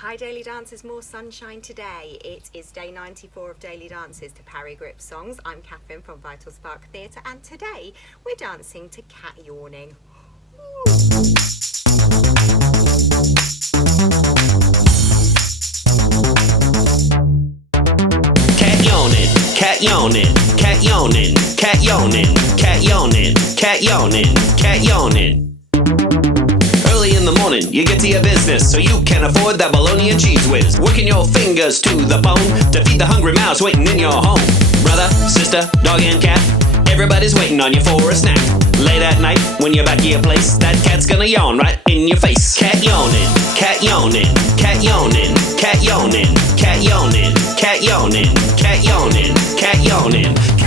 Hi Daily Dancers, more sunshine today. It is day 94 of Daily Dances to Parry Gripp songs. I'm Catherine from Vital Spark Theatre and today we're dancing to Cat Yawning. Cat yawning, cat yawning, cat yawning, cat yawning, cat yawning, cat yawning, cat yawning. Early in the morning, you get to your business, so you can afford that bologna and cheese whiz. Working your fingers to the bone to feed the hungry mouse waiting in your home. Brother, sister, dog and cat, everybody's waiting on you for a snack. Late at night, when you're back at your place, that cat's gonna yawn right in your face. Cat yawning, cat yawning, cat yawning, cat yawning, cat yawning, cat yawning, cat yawning, cat yawning.